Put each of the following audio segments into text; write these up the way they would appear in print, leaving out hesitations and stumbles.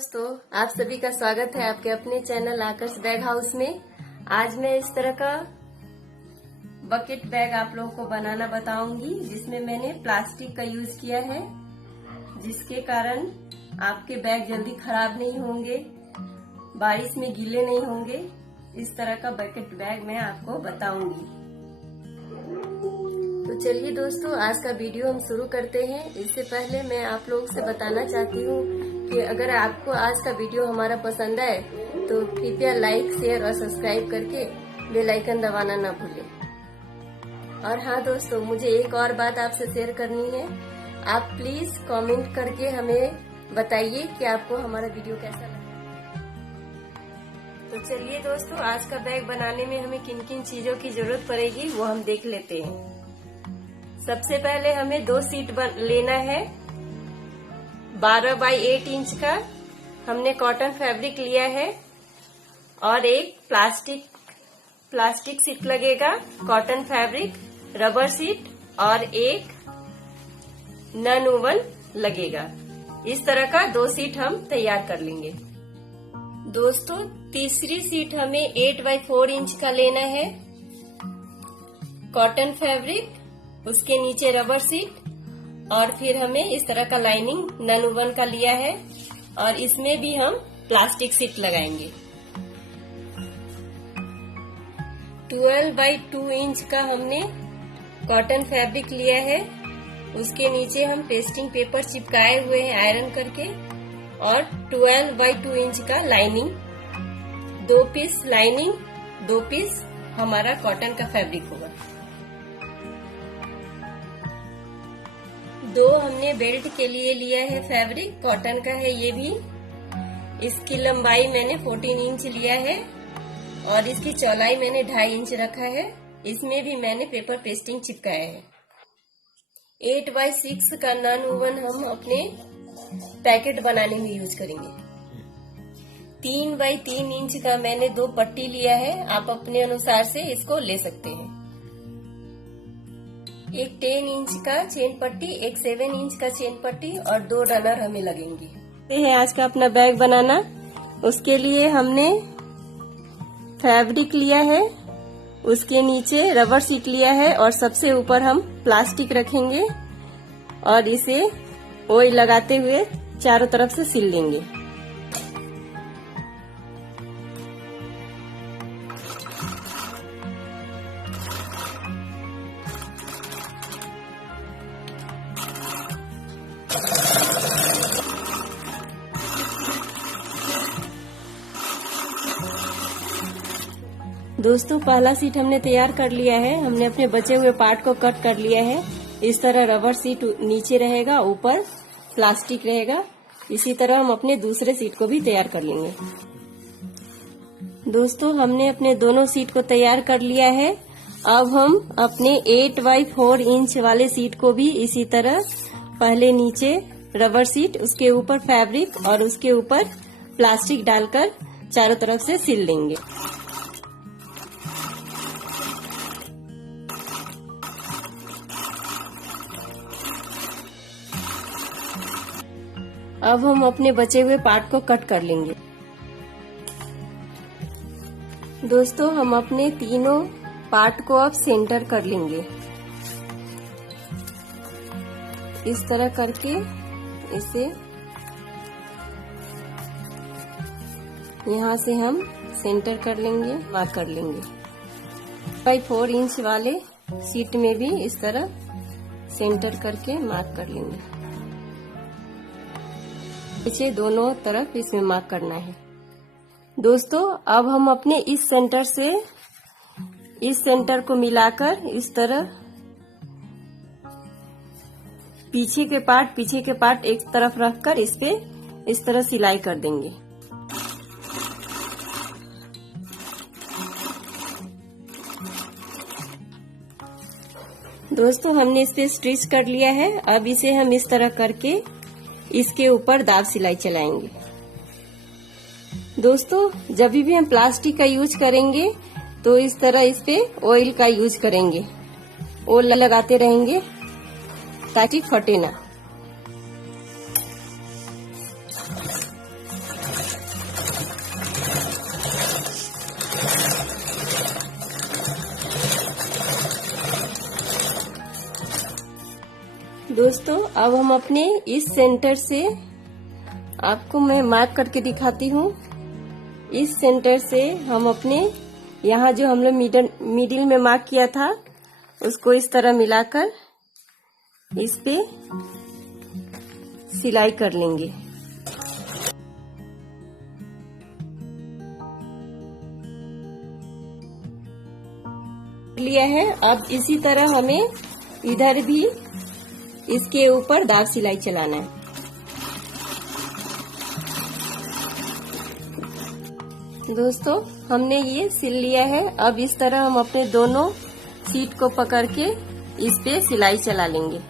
दोस्तों, आप सभी का स्वागत है आपके अपने चैनल आकर्ष बैग हाउस में। आज मैं इस तरह का बकेट बैग आप लोगों को बनाना बताऊंगी, जिसमें मैंने प्लास्टिक का यूज किया है, जिसके कारण आपके बैग जल्दी खराब नहीं होंगे, बारिश में गीले नहीं होंगे। इस तरह का बकेट बैग मैं आपको बताऊंगी। तो चलिए दोस्तों, आज का वीडियो हम शुरू करते हैं। इससे पहले मैं आप लोगों से बताना चाहती हूँ कि अगर आपको आज का वीडियो हमारा पसंद आए तो कृपया लाइक, शेयर और सब्सक्राइब करके बेल आइकन दबाना ना भूलें। और हाँ दोस्तों, मुझे एक और बात आपसे शेयर करनी है। आप प्लीज कमेंट करके हमें बताइए कि आपको हमारा वीडियो कैसा लगा। तो चलिए दोस्तों, आज का बैग बनाने में हमें किन किन चीजों की जरूरत पड़ेगी वो हम देख लेते हैं। सबसे पहले हमें 2 सीट लेना है। 12 बाई 8 इंच का हमने कॉटन फैब्रिक लिया है और एक प्लास्टिक सीट लगेगा, कॉटन फैब्रिक, रबर सीट और एक नन वूवन लगेगा। इस तरह का 2 सीट हम तैयार कर लेंगे। दोस्तों, तीसरी सीट हमें 8 बाई 4 इंच का लेना है, कॉटन फैब्रिक, उसके नीचे रबर सीट और फिर हमें इस तरह का लाइनिंग नन वूवन का लिया है और इसमें भी हम प्लास्टिक सीट लगाएंगे। 12 बाई 2 इंच का हमने कॉटन फैब्रिक लिया है, उसके नीचे हम पेस्टिंग पेपर चिपकाए हुए हैं आयरन करके, और 12 बाई 2 इंच का लाइनिंग, 2 पीस लाइनिंग, 2 पीस हमारा कॉटन का फैब्रिक होगा। 2 हमने बेल्ट के लिए लिया है फैब्रिक, कॉटन का है ये भी। इसकी लंबाई मैंने 14 इंच लिया है और इसकी चौड़ाई मैंने 2.5 इंच रखा है। इसमें भी मैंने पेपर पेस्टिंग चिपकाया है। 8 बाई 6 का नन वूवन हम अपने पैकेट बनाने में यूज करेंगे। 3 बाई 3 इंच का मैंने 2 पट्टी लिया है, आप अपने अनुसार से इसको ले सकते हैं। एक 10 इंच का चेन पट्टी, एक 7 इंच का चेन पट्टी और 2 रनर हमें लगेंगे। ये है आज का अपना बैग बनाना। उसके लिए हमने फैब्रिक लिया है, उसके नीचे रबर सीट लिया है और सबसे ऊपर हम प्लास्टिक रखेंगे और इसे ऑयल लगाते हुए चारों तरफ से सिल लेंगे। दोस्तों, पहला सीट हमने तैयार कर लिया है। हमने अपने बचे हुए पार्ट को कट कर लिया है। इस तरह रबर सीट नीचे रहेगा, ऊपर प्लास्टिक रहेगा। इसी तरह हम अपने दूसरे सीट को भी तैयार कर लेंगे। दोस्तों, हमने अपने दोनों सीट को तैयार कर लिया है। अब हम अपने 8 बाई 4 इंच वाले सीट को भी इसी तरह पहले नीचे रबर सीट, उसके ऊपर फैब्रिक और उसके ऊपर प्लास्टिक डालकर चारों तरफ से सिल लेंगे। अब हम अपने बचे हुए पार्ट को कट कर लेंगे। दोस्तों, हम अपने तीनों पार्ट को अब सेंटर कर लेंगे। इस तरह करके इसे यहाँ से हम सेंटर कर लेंगे, मार्क कर लेंगे। 4 इंच वाले सीट में भी इस तरह सेंटर करके मार्क कर लेंगे। पीछे दोनों तरफ इसमें मार्क करना है। दोस्तों, अब हम अपने इस सेंटर से इस सेंटर को मिलाकर इस तरह पीछे के पार्ट एक तरफ रखकर इस पे इस तरह सिलाई कर देंगे। दोस्तों, हमने इस पे स्टिच कर लिया है। अब इसे हम इस तरह करके इसके ऊपर दाब सिलाई चलाएंगे। दोस्तों, जब भी हम प्लास्टिक का यूज करेंगे तो इस तरह इस पे ऑयल का यूज करेंगे। ऑयल लगाते रहेंगे ताकि फटे ना। दोस्तों अब हम अपने इस सेंटर से, आपको मैं मार्क करके दिखाती हूँ, इस सेंटर से हम अपने यहाँ जो हम लोग मिडिल में मार्क किया था उसको इस तरह मिलाकर इस पे सिलाई कर लेंगे। लिया है। अब इसी तरह हमें इधर भी इसके ऊपर दाग सिलाई चलाना है। दोस्तों हमने ये सिल लिया है। अब इस तरह हम अपने दोनों सीट को पकड़ के इस पे सिलाई चला लेंगे।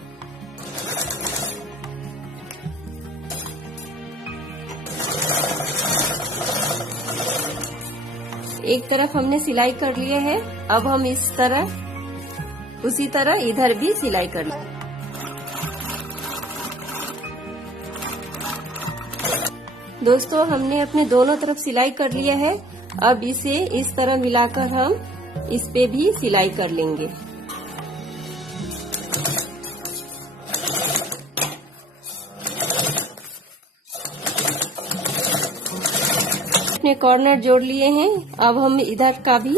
एक तरफ हमने सिलाई कर लिया है। अब हम इस तरह उसी तरह इधर भी सिलाई कर लेंगे। दोस्तों हमने अपने दोनों तरफ सिलाई कर लिया है। अब इसे इस तरह मिलाकर हम इस पे भी सिलाई कर लेंगे। अपने कॉर्नर जोड़ लिए हैं। अब हम इधर का भी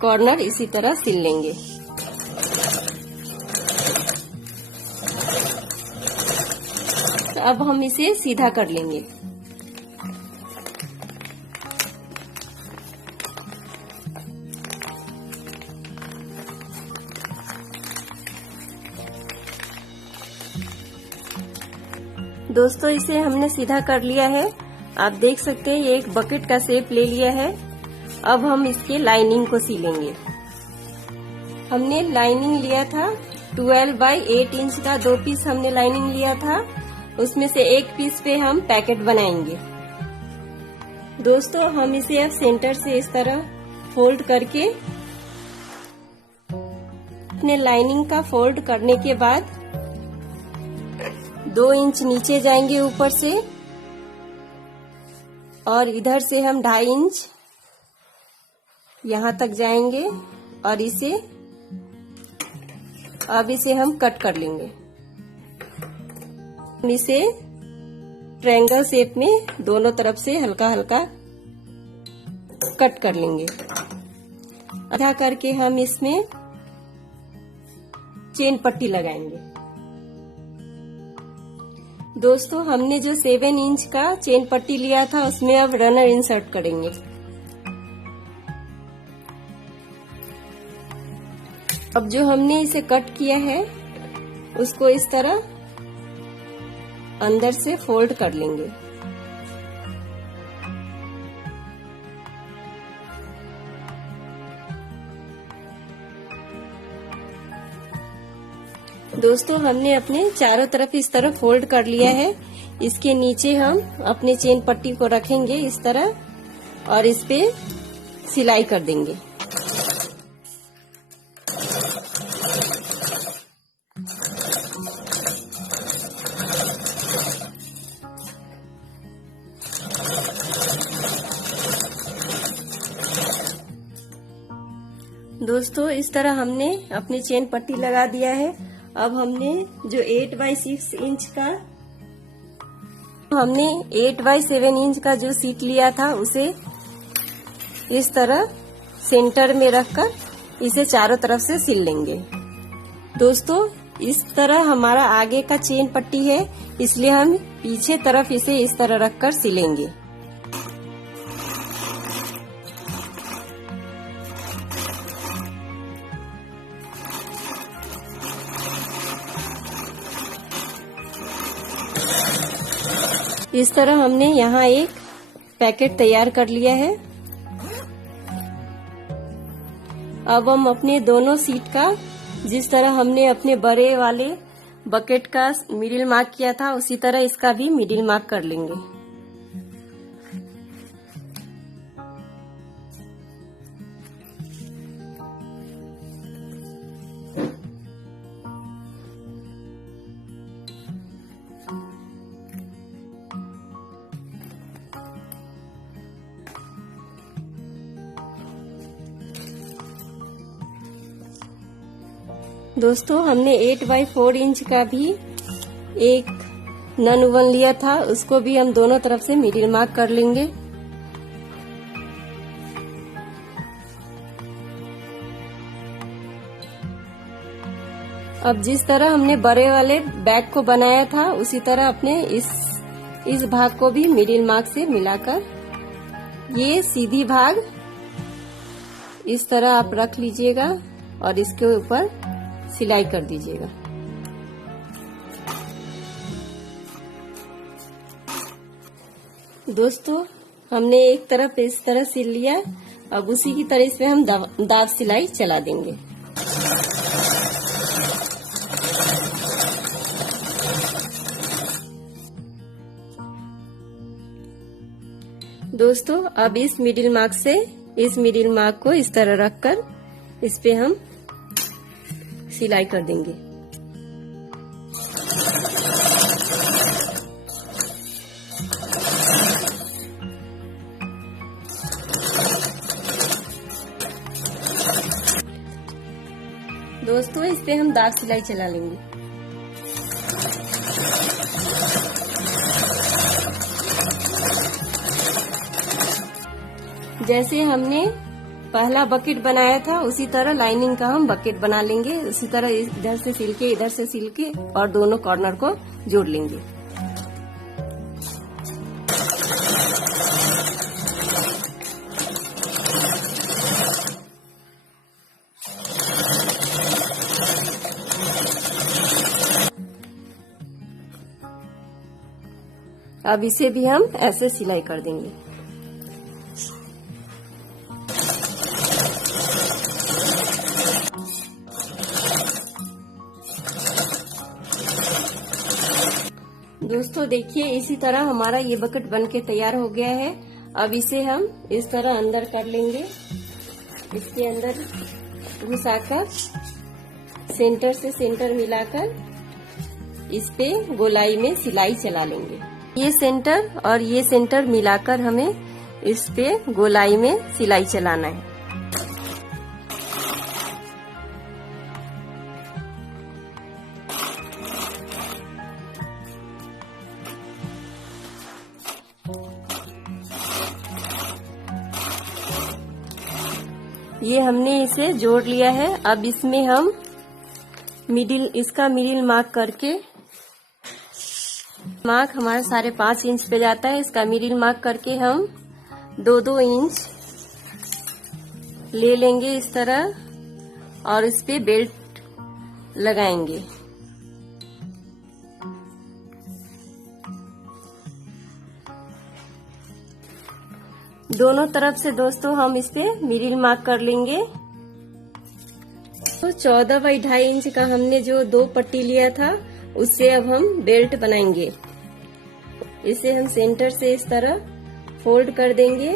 कॉर्नर इसी तरह सिल लेंगे। अब हम इसे सीधा कर लेंगे। दोस्तों इसे हमने सीधा कर लिया है। आप देख सकते हैं ये एक बकेट का शेप ले लिया है। अब हम इसके लाइनिंग को सिलेंगे। हमने लाइनिंग लिया था 12 बाई 8 इंच का 2 पीस हमने लाइनिंग लिया था। उसमें से एक पीस पे हम पैकेट बनाएंगे। दोस्तों हम इसे अब सेंटर से इस तरह फोल्ड करके, अपने लाइनिंग का फोल्ड करने के बाद 2 इंच नीचे जाएंगे ऊपर से, और इधर से हम 2.5 इंच यहाँ तक जाएंगे और अब इसे हम कट कर लेंगे। इसे ट्रायंगल शेप में दोनों तरफ से हल्का हल्का कट कर लेंगे। आधा करके हम इसमें चेन पट्टी लगाएंगे। दोस्तों हमने जो 7 इंच का चेन पट्टी लिया था उसमें अब रनर इंसर्ट करेंगे। अब जो हमने इसे कट किया है उसको इस तरह अंदर से फोल्ड कर लेंगे। दोस्तों हमने अपने चारों तरफ इस तरह फोल्ड कर लिया है। इसके नीचे हम अपने चेन पट्टी को रखेंगे इस तरह और इस पे सिलाई कर देंगे। दोस्तों इस तरह हमने अपनी चेन पट्टी लगा दिया है। अब हमने जो 8 बाई 6 इंच का, हमने 8 बाई 7 इंच का जो सीट लिया था उसे इस तरह सेंटर में रखकर इसे चारों तरफ से सिल लेंगे। दोस्तों इस तरह हमारा आगे का चेन पट्टी है, इसलिए हम पीछे तरफ इसे इस तरह रखकर सिलेंगे। इस तरह हमने यहाँ एक पैकेट तैयार कर लिया है। अब हम अपने दोनों सीट का, जिस तरह हमने अपने बड़े वाले बकेट का मिडिल मार्क किया था उसी तरह इसका भी मिडिल मार्क कर लेंगे। दोस्तों हमने 8 बाई 4 इंच का भी एक नन वन लिया था, उसको भी हम दोनों तरफ से मिडिल मार्क कर लेंगे। अब जिस तरह हमने बड़े वाले बैग को बनाया था उसी तरह अपने इस भाग को भी मिडिल मार्क से मिलाकर ये सीधी भाग इस तरह आप रख लीजिएगा और इसके ऊपर सिलाई कर दीजिएगा। दोस्तों, हमने एक तरफ इस तरह सिल लिया, अब उसी की तरह इसमें हम दाब सिलाई चला देंगे। दोस्तों, अब इस मिडिल मार्क से इस मिडिल मार्क को इस तरह रखकर इस पे हम सिलाई कर देंगे। दोस्तों, इस पे हम दाग सिलाई चला लेंगे। जैसे हमने पहला बकेट बनाया था उसी तरह लाइनिंग का हम बकेट बना लेंगे। उसी तरह इधर से सिल के इधर से सिल के और दोनों कॉर्नर को जोड़ लेंगे। अब इसे भी हम ऐसे सिलाई कर देंगे। दोस्तों, देखिए इसी तरह हमारा ये बकेट बनके तैयार हो गया है। अब इसे हम इस तरह अंदर कर लेंगे, इसके अंदर घुसाकर सेंटर से सेंटर मिलाकर इस पे गोलाई में सिलाई चला लेंगे। ये सेंटर और ये सेंटर मिलाकर हमें इस पे गोलाई में सिलाई चलाना है। ये हमने इसे जोड़ लिया है। अब इसमें हम इसका मिडिल मार्क करके, मार्क हमारा 5.5 इंच पे जाता है, इसका मिडिल मार्क करके हम 2-2 इंच ले लेंगे इस तरह और इस पे बेल्ट लगाएंगे। दोनों तरफ से दोस्तों हम इस पे मिडिल मार्क कर लेंगे। तो 14/2.5 इंच का हमने जो 2 पट्टी लिया था उससे अब हम बेल्ट बनाएंगे। इसे हम सेंटर से इस तरह फोल्ड कर देंगे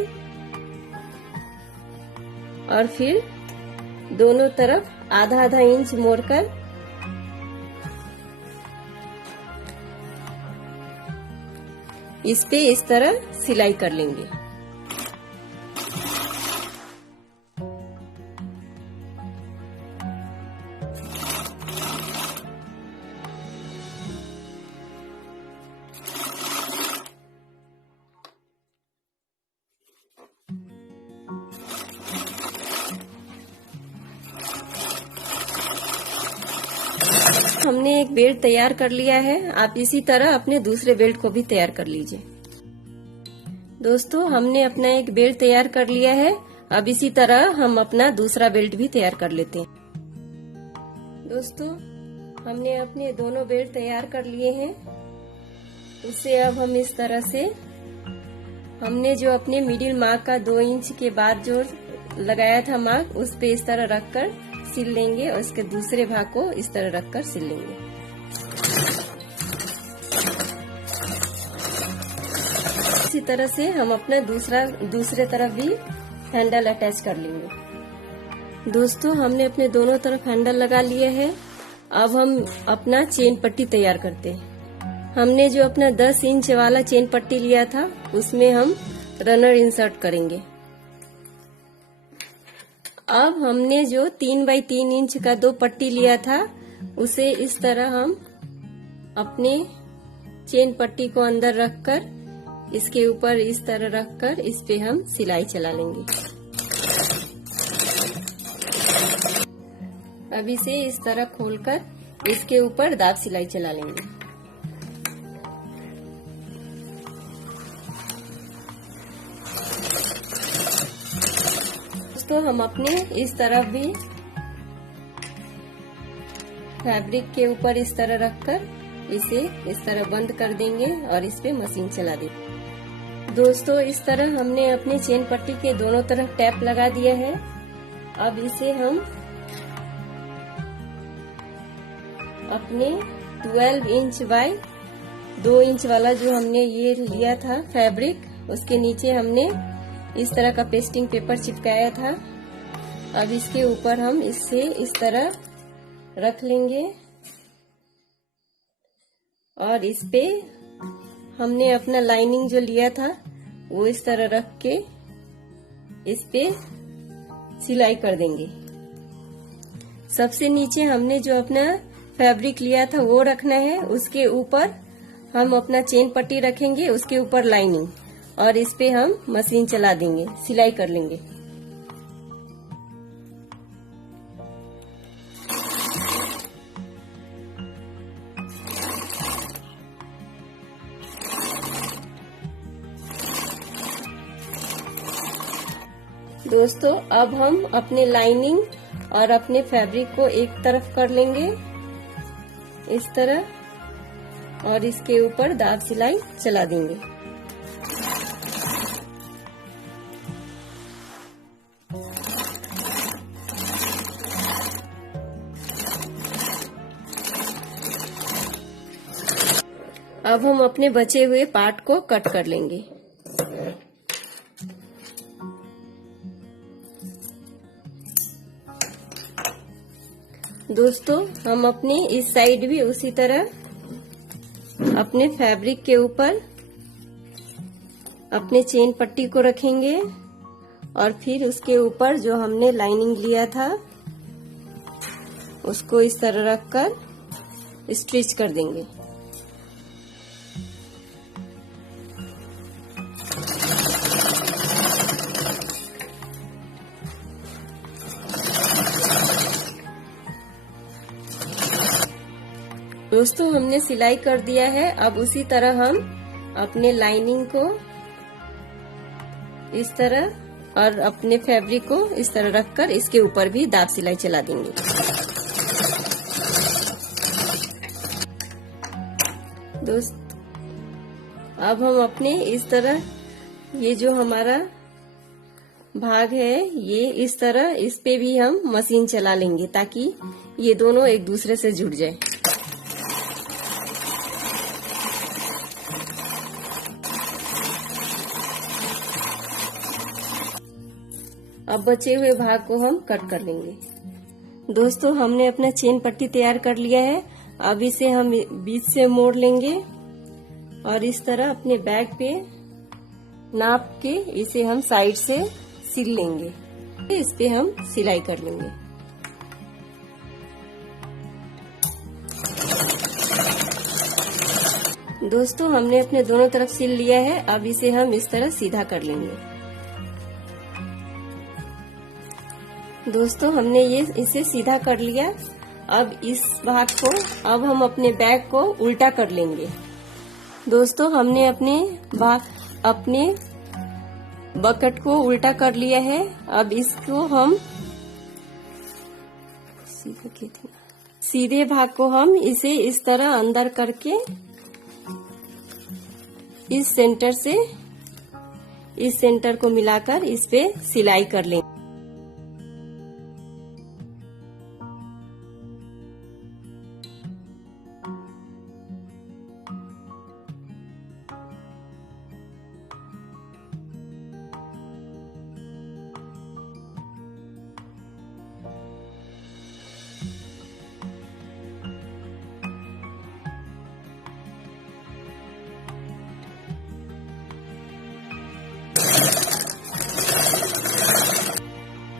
और फिर दोनों तरफ आधा इंच मोड़कर इस पे इस तरह सिलाई कर लेंगे। हमने एक बेल्ट तैयार कर लिया है। आप इसी तरह अपने दूसरे बेल्ट को भी तैयार कर लीजिए। दोस्तों, हमने अपना एक बेल्ट तैयार कर लिया है। अब इसी तरह हम अपना दूसरा बेल्ट भी तैयार कर लेते हैं। दोस्तों, हमने अपने दोनों बेल्ट तैयार कर लिए हैं। उसे अब हम इस तरह से हमने जो अपने मिडिल मार्क का 2 इंच के बाद जो लगाया था मार्क, उस पे इस तरह रखकर सिल लेंगे और इसके दूसरे भाग को इस तरह रखकर सिल लेंगे। इसी तरह से हम अपना दूसरे तरफ भी हैंडल अटैच कर लेंगे। दोस्तों, हमने अपने दोनों तरफ हैंडल लगा लिए हैं। अब हम अपना चेन पट्टी तैयार करते हैं। हमने जो अपना 10 इंच वाला चेन पट्टी लिया था उसमें हम रनर इंसर्ट करेंगे। अब हमने जो 3x3 इंच का 2 पट्टी लिया था उसे इस तरह हम अपने चेन पट्टी को अंदर रखकर इसके ऊपर इस तरह रखकर इस पे हम सिलाई चला लेंगे। अब इसे इस तरह खोलकर इसके ऊपर दाब सिलाई चला लेंगे। तो हम अपने इस तरफ भी फैब्रिक के ऊपर इस तरह रखकर इसे इस तरह बंद कर देंगे और इस पे मशीन चला देंगे। दोस्तों, इस तरह हमने अपने चेन पट्टी के दोनों तरफ टैप लगा दिया है। अब इसे हम अपने 12 इंच बाय 2 इंच वाला जो हमने ये लिया था फैब्रिक, उसके नीचे हमने इस तरह का पेस्टिंग पेपर चिपकाया था। अब इसके ऊपर हम इससे इस तरह रख लेंगे और इस पे हमने अपना लाइनिंग जो लिया था वो इस तरह रख के इस पे सिलाई कर देंगे। सबसे नीचे हमने जो अपना फैब्रिक लिया था वो रखना है, उसके ऊपर हम अपना चेन पट्टी रखेंगे, उसके ऊपर लाइनिंग, और इस पे हम मशीन चला देंगे, सिलाई कर लेंगे। दोस्तों, अब हम अपने लाइनिंग और अपने फैब्रिक को एक तरफ कर लेंगे इस तरह, और इसके ऊपर दाब सिलाई चला देंगे। अब हम अपने बचे हुए पार्ट को कट कर लेंगे। दोस्तों, हम अपने इस साइड भी उसी तरह अपने फैब्रिक के ऊपर अपने चेन पट्टी को रखेंगे और फिर उसके ऊपर जो हमने लाइनिंग लिया था उसको इस तरह रखकर स्टिच कर देंगे। दोस्तों, हमने सिलाई कर दिया है। अब उसी तरह हम अपने लाइनिंग को इस तरह और अपने फैब्रिक को इस तरह रखकर इसके ऊपर भी दाब सिलाई चला देंगे। दोस्त, अब हम अपने इस तरह ये जो हमारा भाग है ये इस तरह इस पे भी हम मशीन चला लेंगे ताकि ये दोनों एक दूसरे से जुड़ जाए। अब बचे हुए भाग को हम कट कर लेंगे। दोस्तों, हमने अपना चेन पट्टी तैयार कर लिया है। अब इसे हम बीच से मोड़ लेंगे और इस तरह अपने बैक पे नाप के इसे हम साइड से सिल लेंगे। इस पे हम सिलाई कर लेंगे। दोस्तों, हमने अपने दोनों तरफ सिल लिया है। अब इसे हम इस तरह सीधा कर लेंगे। दोस्तों, हमने इसे सीधा कर लिया। अब इस भाग को अब हम अपने बैक को उल्टा कर लेंगे। दोस्तों, हमने अपने बकेट को उल्टा कर लिया है। अब इसको हम सीधे भाग को हम इसे इस तरह अंदर करके इस सेंटर को मिलाकर इस पे सिलाई कर लेंगे।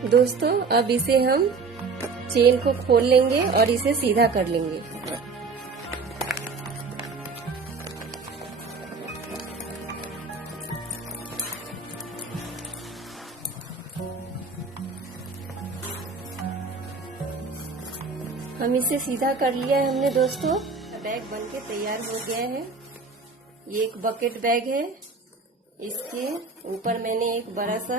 दोस्तों, अब इसे हम चेन को खोल लेंगे और इसे सीधा कर लेंगे। हम इसे सीधा कर लिया है हमने दोस्तों। बैग बनके तैयार हो गया है। ये एक बकेट बैग है। इसके ऊपर मैंने एक बड़ा सा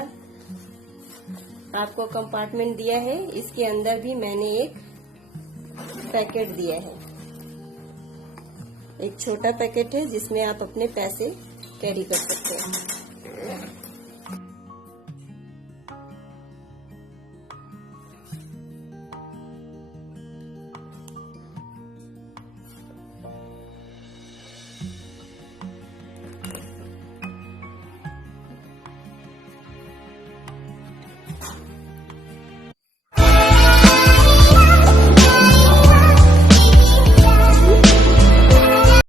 आपको कंपार्टमेंट दिया है। इसके अंदर भी मैंने एक पैकेट दिया है। एक छोटा पैकेट है जिसमें आप अपने पैसे कैरी कर सकते हैं।